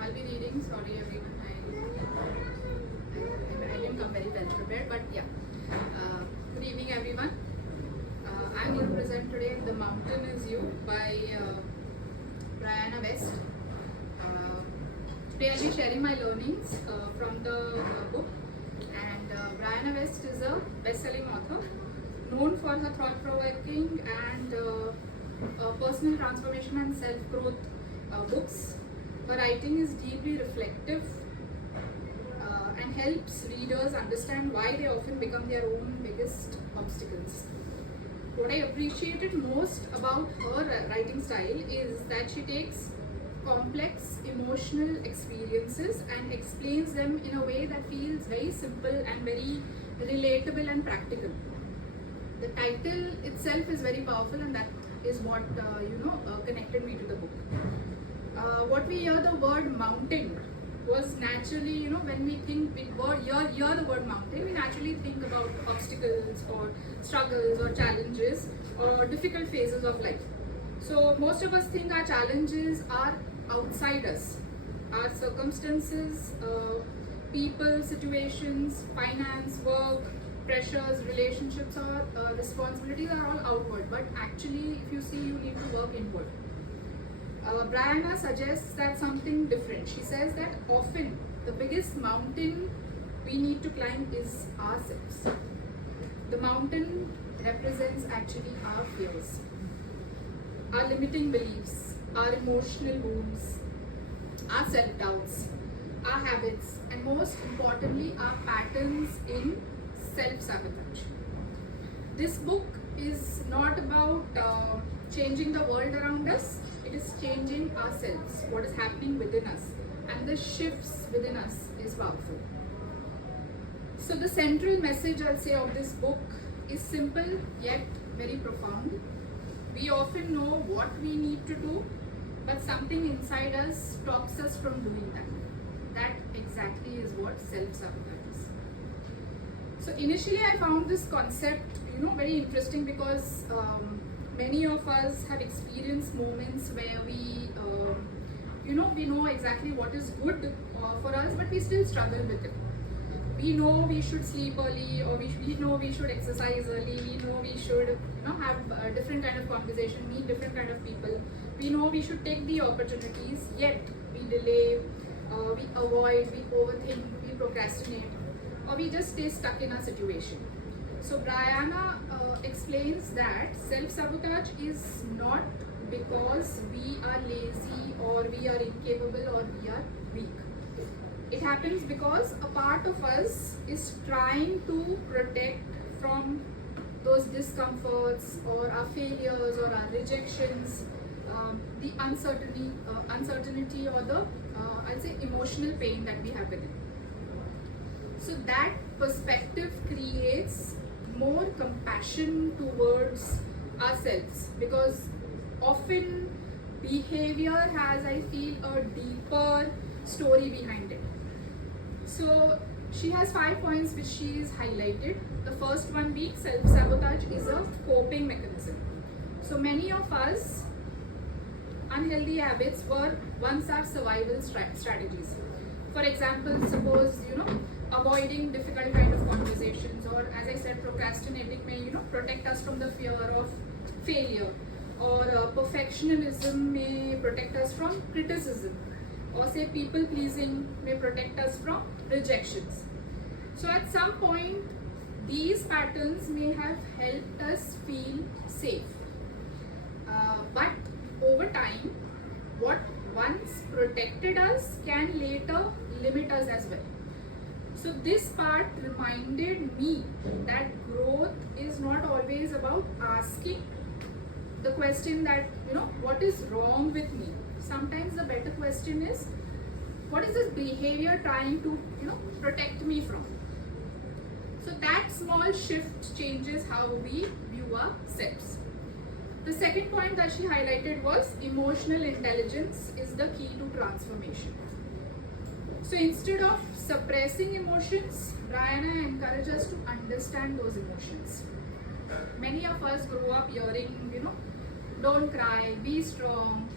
I'll be reading. Sorry, everyone. I didn't come very well prepared, but yeah. Good evening, everyone. I'm going to present today "The Mountain Is You" by Brianna Wiest. Today I'll be sharing my learnings from the book. And Brianna Wiest is a best-selling author, known for her thought-provoking and personal transformation and self-growth books. Her writing is deeply reflective and helps readers understand why they often become their own biggest obstacles. What I appreciated most about her writing style is that she takes complex emotional experiences and explains them in a way that feels very simple and very relatable and practical. The title itself is very powerful, and that is what connected me to the book. What we hear the word mountain was naturally, when we think hear the word mountain, we naturally think about obstacles or struggles or challenges or difficult phases of life. So most of us think our challenges are outside us. Our circumstances, people, situations, finance, work, pressures, relationships, or responsibilities are all outward. But actually, if you see, you need to work inward. Brianna suggests that something different. She says that often the biggest mountain we need to climb is ourselves. The mountain represents actually our fears, our limiting beliefs, our emotional wounds, our self-doubts, our habits, and most importantly, our patterns in self-sabotage. This book is not about changing the world around us. It is changing ourselves, what is happening within us, and the shifts within us is powerful. So the central message, I'll say, of this book is simple yet very profound. We often know what we need to do, but something inside us stops us from doing that. That exactly is what self-sabotage is. So initially I found this concept, very interesting because many of us have experienced moments where we know exactly what is good for us, but we still struggle with it. We know we should sleep early, or we know we should exercise early. We know we should have a different kind of conversation, meet different kind of people. We know we should take the opportunities, yet we delay, we avoid, we overthink, we procrastinate, or we just stay stuck in a situation. So Brianna explains that self-sabotage is not because we are lazy or we are incapable or we are weak. It happens because a part of us is trying to protect from those discomforts or our failures or our rejections, the uncertainty or the I'll say emotional pain that we have within. So that perspective creates more compassion towards ourselves, because often behavior has, I feel, a deeper story behind it. So she has 5 points which she is highlighted. The first one being self-sabotage is a coping mechanism. So many of us unhealthy habits were once our survival strategies. For example, suppose avoiding difficult kind of conversations, or as I said, procrastinating may protect us from the fear of failure, or perfectionism may protect us from criticism, or say people pleasing may protect us from rejections. So at some point these patterns may have helped us feel safe, but over time what once protected us can later limit us as well. So this part reminded me that growth is not always about asking the question that, what is wrong with me? Sometimes the better question is, what is this behavior trying to, protect me from? So that small shift changes how we view ourselves. The second point that she highlighted was emotional intelligence is the key to transformation. So instead of suppressing emotions, Brianna encourages us to understand those emotions. Many of us grow up hearing, don't cry, be strong,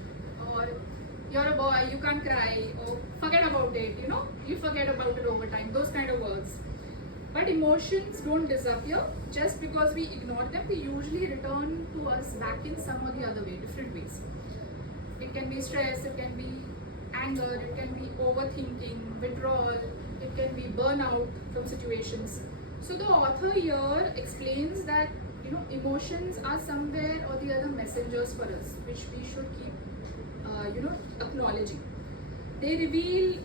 or you're a boy, you can't cry, or forget about it, you forget about it over time, those kind of words. But emotions don't disappear just because we ignore them. They usually return to us back in some or the other way, different ways. It can be stress, it can be anger, it can be overthinking, withdrawal, it can be burnout from situations. So the author here explains that emotions are somewhere or the other messengers for us, which we should keep acknowledging. They reveal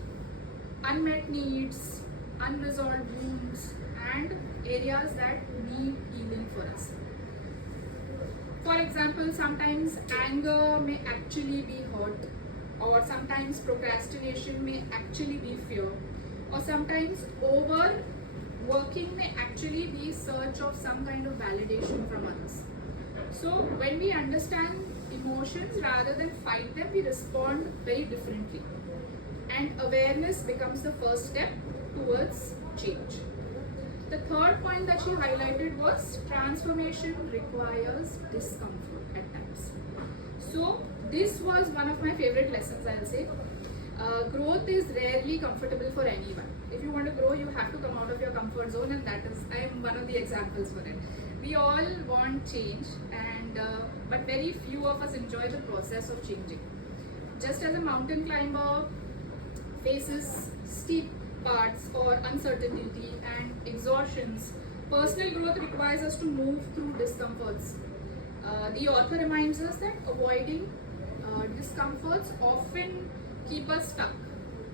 unmet needs, unresolved wounds, and areas that need healing for us. For example, sometimes anger may actually be hurt, or sometimes procrastination may actually be fear, or sometimes overworking may actually be search of some kind of validation from others. So when we understand emotions, rather than fight them, we respond very differently. And awareness becomes the first step towards change. The third point that she highlighted was transformation requires discomfort at times. So this was one of my favorite lessons, I'll say. Growth is rarely comfortable for anyone. If you want to grow, you have to come out of your comfort zone, and I am one of the examples for it. We all want change, but very few of us enjoy the process of changing. Just as a mountain climber faces steep parts or uncertainty and exhaustions, personal growth requires us to move through discomforts. The author reminds us that avoiding discomforts often keep us stuck.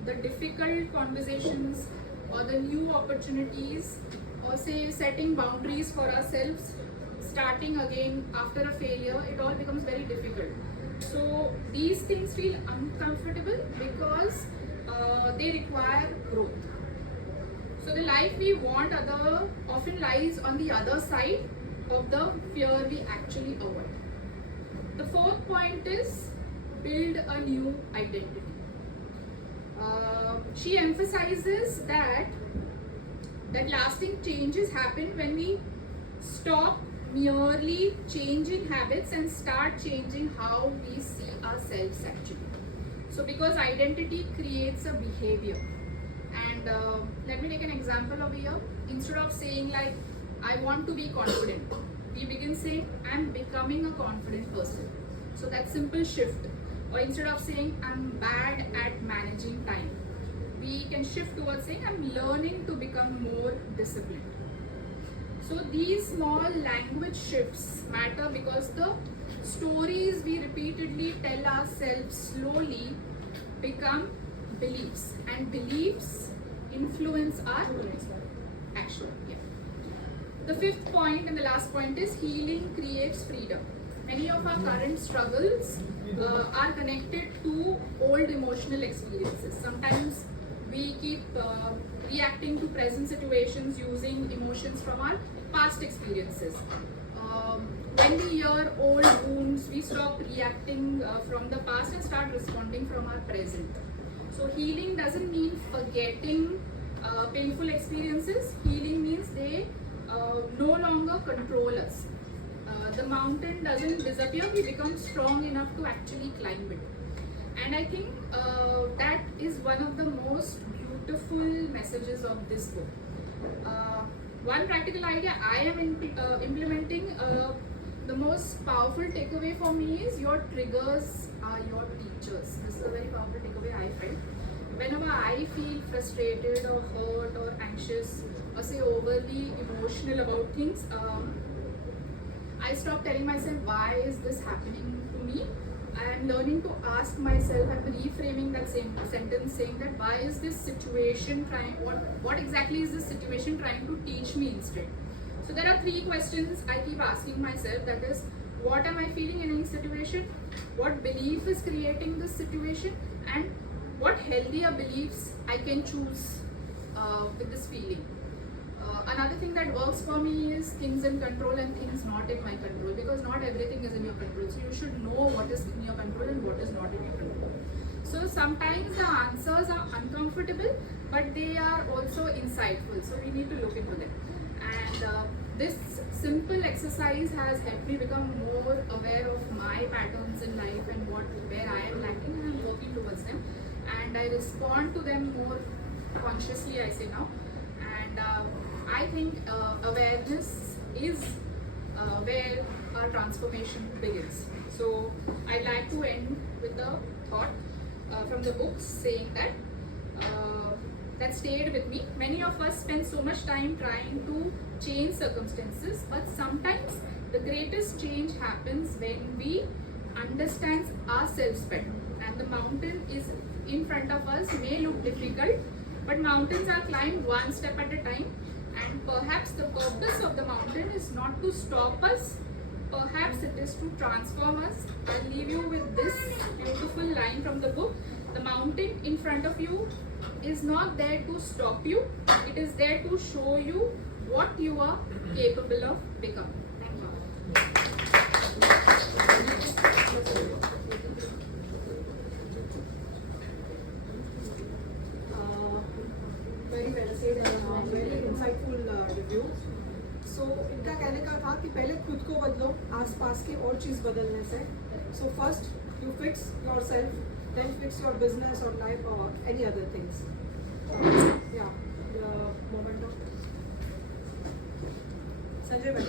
The difficult conversations or the new opportunities, or say setting boundaries for ourselves, starting again after a failure, it all becomes very difficult. So these things feel uncomfortable because they require growth. So the life we want often lies on the other side of the fear we actually avoid. The fourth point is build a new identity. She emphasizes that lasting changes happen when we stop merely changing habits and start changing how we see ourselves actually. So because identity creates a behavior, and let me take an example over here. Instead of saying like I want to be confident, we begin saying I'm becoming a confident person. So that simple shift. Or instead of saying I'm bad at managing time, we can shift towards saying I'm learning to become more disciplined. So these small language shifts matter because the stories we repeatedly tell ourselves slowly become beliefs, and beliefs influence our action. Yeah. The fifth point and the last point is healing creates freedom. Many of our current struggles are connected to old emotional experiences. Sometimes we keep reacting to present situations using emotions from our past experiences. When we hear old wounds, we stop reacting from the past and start responding from our present. So healing doesn't mean forgetting painful experiences. Healing means they no longer control us. The mountain doesn't disappear, we become strong enough to actually climb it. And I think that is one of the most beautiful messages of this book. One practical idea I am implementing, the most powerful takeaway for me is your triggers are your teachers. This is a very powerful takeaway I felt. Whenever I feel frustrated or hurt or anxious or say overly emotional about things, I stop telling myself why is this happening to me. I am learning to ask myself, I'm reframing that same sentence saying that why is this situation what exactly is this situation trying to teach me instead. So there are three questions I keep asking myself, that is, what am I feeling in any situation, what belief is creating this situation, and what healthier beliefs I can choose with this feeling. Another thing that works for me is things in control and things not in my control, because not everything is in your control. So you should know what is in your control and what is not in your control. So sometimes the answers are uncomfortable, but they are also insightful. So we need to look into them. And this simple exercise has helped me become more aware of my patterns in life and where I am lacking, and I'm working feel towards them, and I respond to them more consciously, I say now. And I think awareness is where our transformation begins. So I like to end with a thought from the book saying that that stayed with me. Many of us spend so much time trying to change circumstances, but sometimes the greatest change happens when we understand ourselves better. And the mountain is in front of us may look difficult, but mountains are climbed one step at a time. And perhaps the purpose of the mountain is not to stop us, perhaps it is to transform us. I'll leave you with this beautiful line from the book. The mountain in front of you is not there to stop you, it is there to show you what you are capable of becoming. Very well said and very insightful review. So इनका कहने का था कि पहले खुद को बदलो आसपास की और चीज़ बदलने से. So first you fix yourself, then fix your business or life or any other things. Yeah, the moment of Sanjay bhai.